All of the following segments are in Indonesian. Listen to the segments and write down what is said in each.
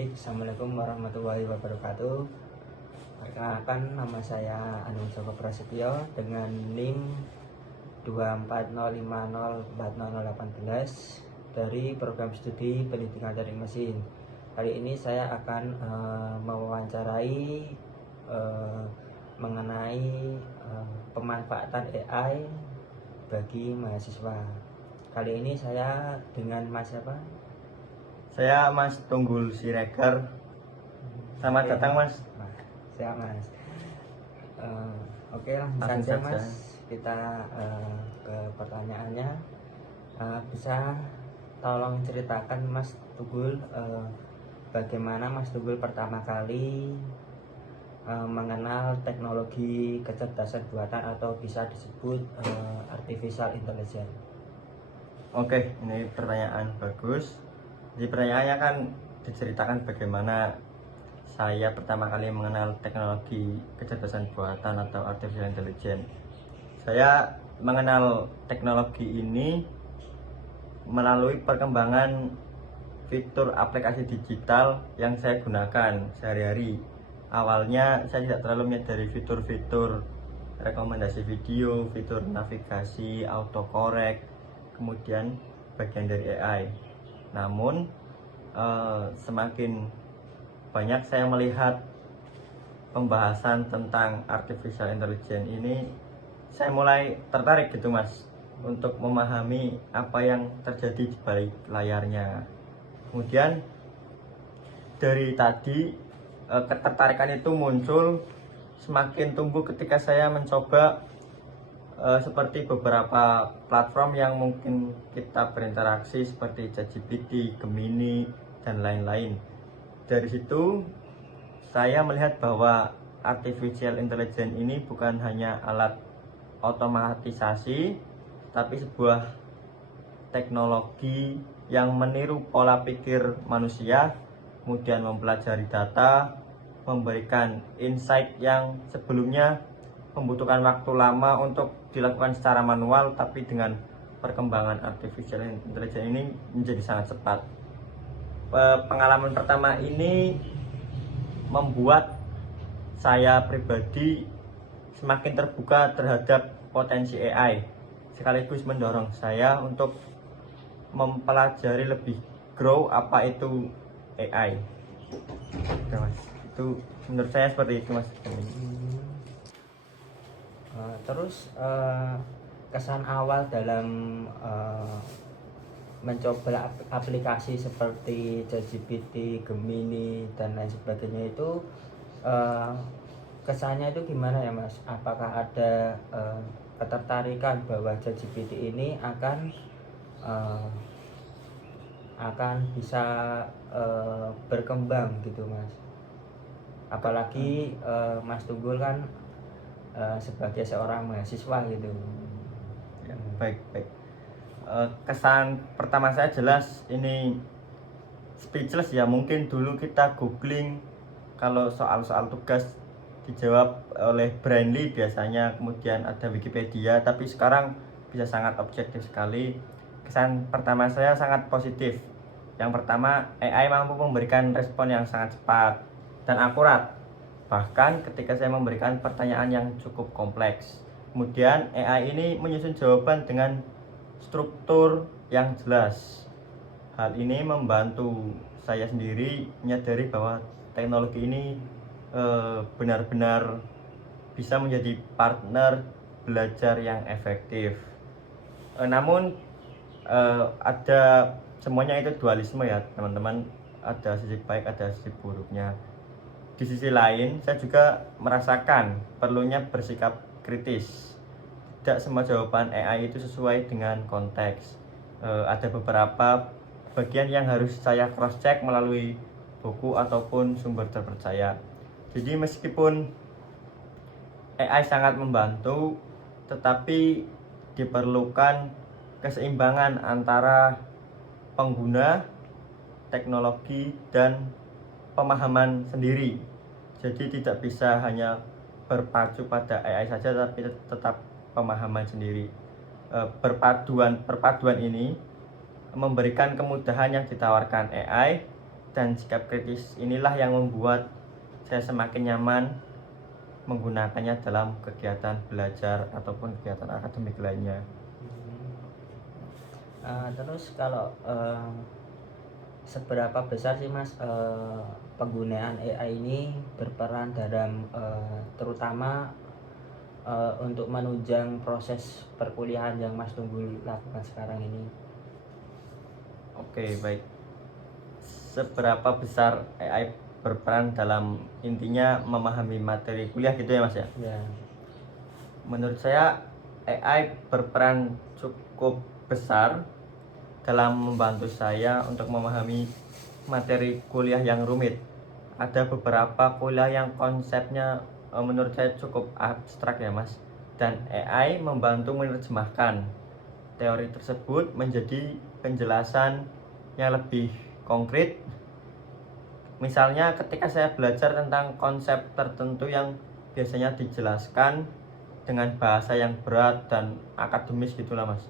Baik, Assalamualaikum warahmatullahi wabarakatuh. Perkenalkan, nama saya Anung Joko Prasetyo dengan NIM 240504018 dari program studi pendidikan teknik mesin. Kali ini saya akan mewawancarai mengenai pemanfaatan AI bagi mahasiswa. Kali ini saya dengan Mas apa? Saya Mas Tunggul Siregar. Selamat datang Mas. Siap Mas. Oke, langsung Langsung saja saja. Mas. Kita ke pertanyaannya. Bisa tolong ceritakan Mas Tunggul bagaimana Mas Tunggul pertama kali mengenal teknologi kecerdasan buatan atau bisa disebut artificial intelligence. Oke, ini pertanyaan bagus. Di pertanyaannya kan diceritakan bagaimana saya pertama kali mengenal teknologi kecerdasan buatan atau artificial intelligence. Saya mengenal teknologi ini melalui perkembangan fitur aplikasi digital yang saya gunakan sehari-hari. Awalnya saya tidak terlalu menyadari fitur-fitur rekomendasi video, fitur navigasi, autocorrect, kemudian bagian dari AI. Namun semakin banyak saya melihat pembahasan tentang artificial intelligence ini, saya mulai tertarik gitu Mas untuk memahami apa yang terjadi di balik layarnya. Kemudian dari tadi ketertarikan itu muncul semakin tumbuh ketika saya mencoba seperti beberapa platform yang mungkin kita berinteraksi seperti ChatGPT, Gemini, dan lain-lain. Dari situ saya melihat bahwa artificial intelligence ini bukan hanya alat otomatisasi, tapi sebuah teknologi yang meniru pola pikir manusia, kemudian mempelajari data, memberikan insight yang sebelumnya membutuhkan waktu lama untuk dilakukan secara manual, tapi dengan perkembangan artificial intelligence ini menjadi sangat cepat. Pengalaman pertama ini membuat saya pribadi semakin terbuka terhadap potensi AI, sekaligus mendorong saya untuk mempelajari lebih grow apa itu AI. Oke, Mas. Itu menurut saya seperti itu Mas. Terus kesan awal dalam mencoba aplikasi seperti ChatGPT, Gemini, dan lain sebagainya itu kesannya itu gimana ya Mas? Apakah ada ketertarikan bahwa ChatGPT ini akan bisa berkembang gitu Mas? Apalagi Mas Tunggul kan sebagai seorang mahasiswa gitu. Ya, baik. Kesan pertama saya jelas ini speechless ya. Mungkin dulu kita googling kalau soal-soal tugas dijawab oleh Brainly biasanya, kemudian ada Wikipedia, tapi sekarang bisa sangat objektif sekali. Kesan pertama saya sangat positif. Yang pertama, AI mampu memberikan respon yang sangat cepat dan akurat, bahkan ketika saya memberikan pertanyaan yang cukup kompleks. Kemudian AI ini menyusun jawaban dengan struktur yang jelas. Hal ini membantu saya sendiri menyadari bahwa teknologi ini benar-benar bisa menjadi partner belajar yang efektif. Namun ada, semuanya itu dualisme ya teman-teman, ada sisi baik, ada sisi buruknya. Di sisi lain, saya juga merasakan perlunya bersikap kritis. Tidak semua jawaban AI itu sesuai dengan konteks. Ada beberapa bagian yang harus saya cross check melalui buku ataupun sumber terpercaya. Jadi meskipun AI sangat membantu, tetapi diperlukan keseimbangan antara pengguna teknologi dan pemahaman sendiri. Jadi tidak bisa hanya berpacu pada AI saja, tapi tetap pemahaman sendiri. Perpaduan ini memberikan kemudahan yang ditawarkan AI, dan sikap kritis inilah yang membuat saya semakin nyaman menggunakannya dalam kegiatan belajar ataupun kegiatan akademik lainnya. Terus kalau seberapa besar sih Mas penggunaan AI ini berperan dalam terutama untuk menunjang proses perkuliahan yang Mas Tunggul lakukan sekarang ini? Oke, baik. Seberapa besar AI berperan dalam intinya memahami materi kuliah gitu ya Mas ya? Ya. Menurut saya AI berperan cukup besar dalam membantu saya untuk memahami materi kuliah yang rumit. Ada beberapa kuliah yang konsepnya menurut saya cukup abstrak ya Mas, dan AI membantu menerjemahkan teori tersebut menjadi penjelasan yang lebih konkret. Misalnya ketika saya belajar tentang konsep tertentu yang biasanya dijelaskan dengan bahasa yang berat dan akademis gitulah Mas,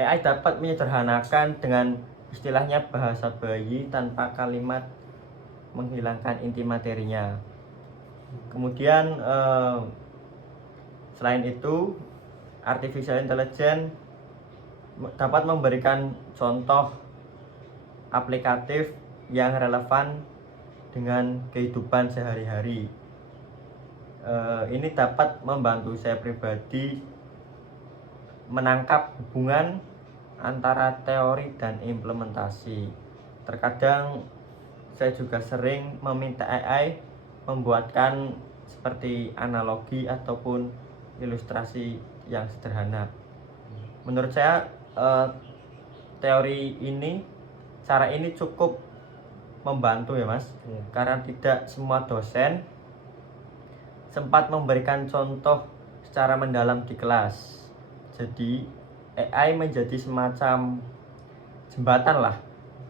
AI dapat menyederhanakan dengan istilahnya bahasa bayi tanpa kalimat menghilangkan inti materinya. Kemudian selain itu, artificial intelligence dapat memberikan contoh aplikatif yang relevan dengan kehidupan sehari-hari. Ini dapat membantu saya pribadi menangkap hubungan antara teori dan implementasi. Terkadang saya juga sering meminta AI membuatkan seperti analogi ataupun ilustrasi yang sederhana. Menurut saya cara ini cukup membantu ya Mas, karena tidak semua dosen sempat memberikan contoh secara mendalam di kelas. Jadi AI menjadi semacam jembatan lah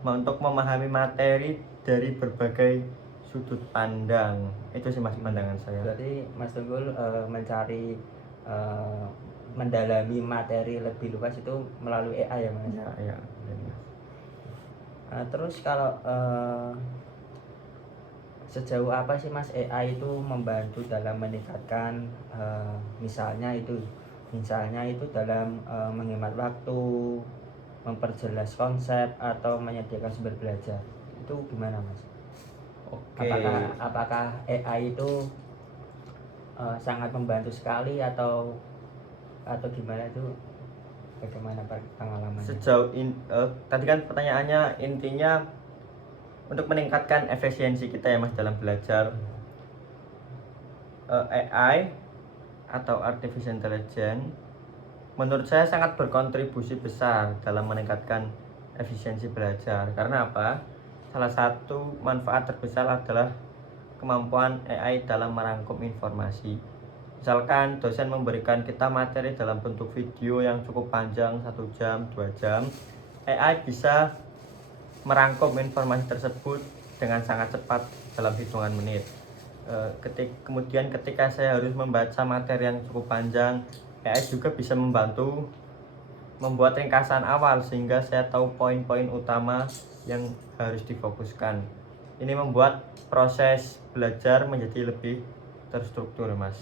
untuk memahami materi dari berbagai sudut pandang. Itu sih Mas pandangan saya. Berarti Mas Tunggul mencari mendalami materi lebih luas itu melalui AI ya Mas? Ya. Terus kalau sejauh apa sih Mas AI itu membantu dalam meningkatkan misalnya itu dalam menghemat waktu, memperjelas konsep atau menyediakan sumber belajar, itu gimana Mas? Oke. Apakah AI itu sangat membantu sekali atau gimana itu? Bagaimana pengalamannya? Tadi kan pertanyaannya intinya untuk meningkatkan efisiensi kita ya Mas dalam belajar. AI atau artificial intelligence menurut saya sangat berkontribusi besar dalam meningkatkan efisiensi belajar. Karena apa? Salah satu manfaat terbesar adalah kemampuan AI dalam merangkum informasi. Misalkan dosen memberikan kita materi dalam bentuk video yang cukup panjang, 1 jam, 2 jam, AI bisa merangkum informasi tersebut dengan sangat cepat dalam hitungan menit. Kemudian ketika saya harus membaca materi yang cukup panjang, AI juga bisa membantu membuat ringkasan awal sehingga saya tahu poin-poin utama yang harus difokuskan. Ini membuat proses belajar menjadi lebih terstruktur Mas.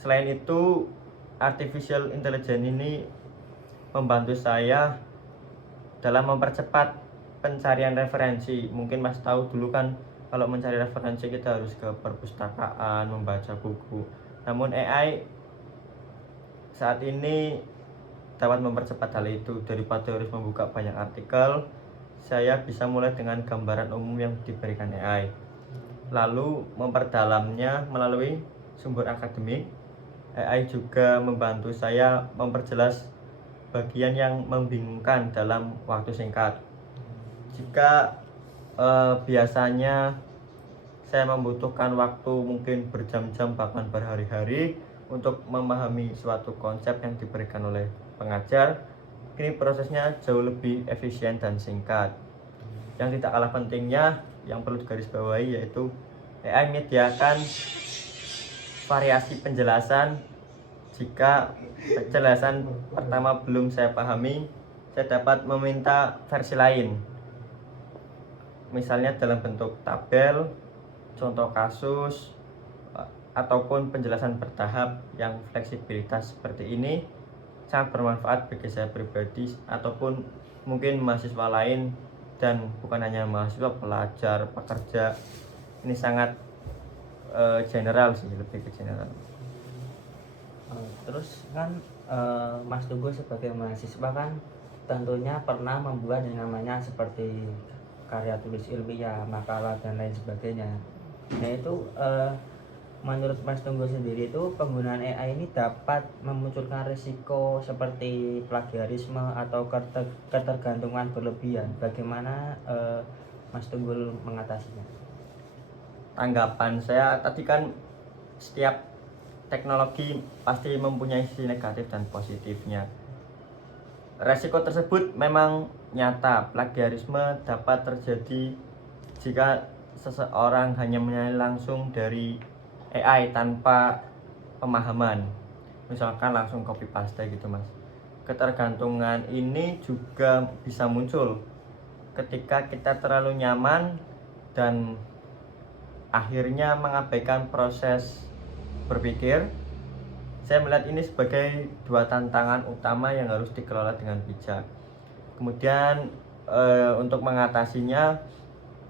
Selain itu, artificial intelligence ini membantu saya dalam mempercepat pencarian referensi. Mungkin Mas tahu dulu kan kalau mencari referensi kita harus ke perpustakaan, membaca buku. Namun AI saat ini dapat mempercepat hal itu. Daripada harus membuka banyak artikel, saya bisa mulai dengan gambaran umum yang diberikan AI, lalu memperdalamnya melalui sumber akademik. AI juga membantu saya memperjelas bagian yang membingungkan dalam waktu singkat. Jika biasanya saya membutuhkan waktu mungkin berjam-jam bahkan berhari-hari untuk memahami suatu konsep yang diberikan oleh pengajar, ini prosesnya jauh lebih efisien dan singkat. Yang tidak kalah pentingnya, yang perlu digarisbawahi yaitu AI menyediakan variasi penjelasan. Jika penjelasan pertama belum saya pahami, saya dapat meminta versi lain. misalnya dalam bentuk tabel, contoh kasus, ataupun penjelasan bertahap yang fleksibilitas seperti ini sangat bermanfaat bagi saya pribadi ataupun mungkin mahasiswa lain, dan bukan hanya mahasiswa, pelajar, pekerja. Ini sangat general sih, lebih ke general. Terus kan Mas Tugu sebagai mahasiswa kan tentunya pernah membuat yang namanya seperti karya tulis ilmiah, makalah dan lain sebagainya. Nah itu menurut Mas Tunggu sendiri itu penggunaan AI ini dapat memunculkan risiko seperti plagiarisme atau ketergantungan berlebihan. Bagaimana Mas Tunggul mengatasinya? Tanggapan saya tadi kan, setiap teknologi pasti mempunyai sisi negatif dan positifnya. Resiko tersebut memang nyata. Plagiarisme dapat terjadi jika seseorang hanya menilai langsung dari AI tanpa pemahaman, misalkan langsung copy paste gitu mas. Ketergantungan ini juga bisa muncul ketika kita terlalu nyaman dan akhirnya mengabaikan proses berpikir. Saya melihat ini sebagai dua tantangan utama yang harus dikelola dengan bijak. Kemudian untuk mengatasinya,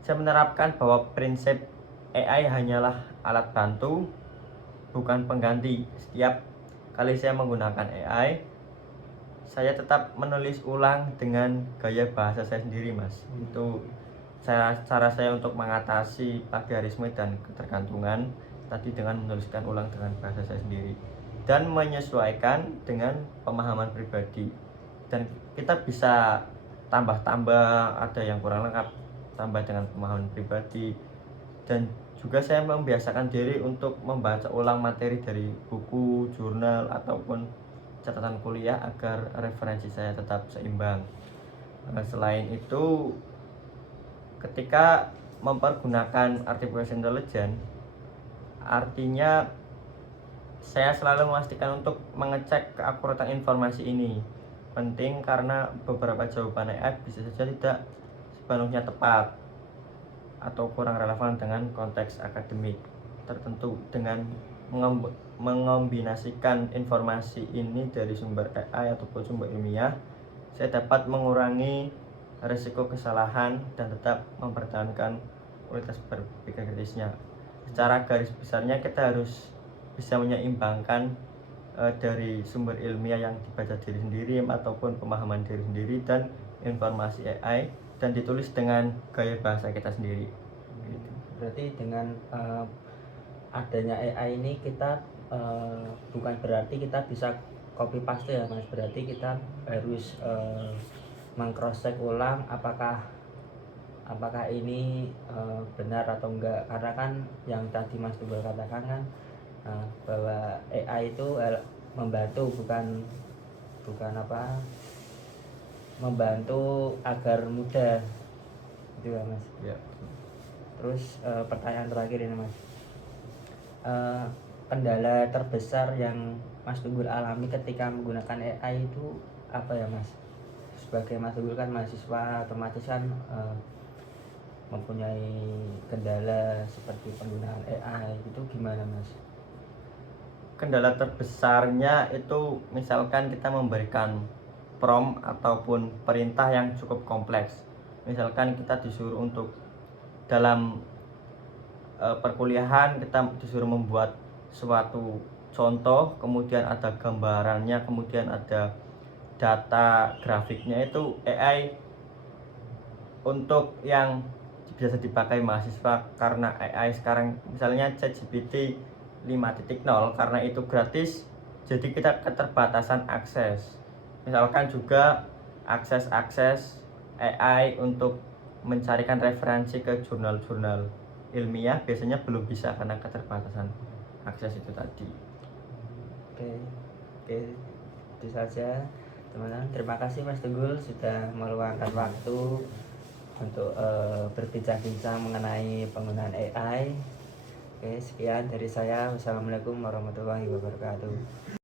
saya menerapkan bahwa prinsip AI hanyalah alat bantu, bukan pengganti. Setiap kali saya menggunakan AI, saya tetap menulis ulang dengan gaya bahasa saya sendiri mas. Itu cara saya untuk mengatasi plagiarisme dan ketergantungan tadi, dengan menuliskan ulang dengan bahasa saya sendiri dan menyesuaikan dengan pemahaman pribadi. Dan kita bisa tambah-tambah, ada yang kurang lengkap, tambah dengan pemahaman pribadi. Dan juga saya membiasakan diri untuk membaca ulang materi dari buku, jurnal, ataupun catatan kuliah agar referensi saya tetap seimbang. Selain itu, ketika mempergunakan artificial intelligence, artinya saya selalu memastikan untuk mengecek keakuratan informasi ini. Penting karena beberapa jawaban AI bisa saja tidak sepenuhnya tepat atau kurang relevan dengan konteks akademik tertentu. Dengan mengombinasikan informasi ini dari sumber AI ataupun sumber ilmiah, saya dapat mengurangi risiko kesalahan dan tetap mempertahankan kualitas berpikir kritisnya. Secara garis besarnya kita harus bisa menyeimbangkan dari sumber ilmiah yang dibaca diri sendiri ataupun pemahaman diri sendiri dan informasi AI, dan ditulis dengan gaya bahasa kita sendiri. Berarti dengan adanya AI ini kita bukan berarti kita bisa copy paste ya mas, berarti kita harus meng-cross check ulang apakah ini benar atau enggak, karena kan yang tadi Mas Tunggal katakan kan bahwa AI itu membantu, bukan membantu agar mudah gitu ya mas Ya. Terus pertanyaan terakhir ini mas, kendala terbesar yang Mas Tunggul alami ketika menggunakan AI itu apa ya mas? Sebagai Mas Tunggul kan mahasiswa, otomatis kan mempunyai kendala seperti penggunaan AI itu gimana mas? Kendala terbesarnya itu misalkan kita memberikan prompt ataupun perintah yang cukup kompleks. Misalkan kita disuruh untuk dalam perkuliahan kita disuruh membuat suatu contoh, kemudian ada gambarannya, kemudian ada data grafiknya. Itu AI untuk yang biasa dipakai mahasiswa, karena AI sekarang misalnya ChatGPT 5.0 karena itu gratis, jadi kita keterbatasan akses. Misalkan juga akses AI untuk mencarikan referensi ke jurnal-jurnal ilmiah biasanya belum bisa karena keterbatasan akses itu tadi. Oke, itu saja teman-teman. Terima kasih Mas Tunggul sudah meluangkan waktu untuk berbincang-bincang mengenai penggunaan AI. Oke, sekian dari saya. Wassalamualaikum warahmatullahi wabarakatuh.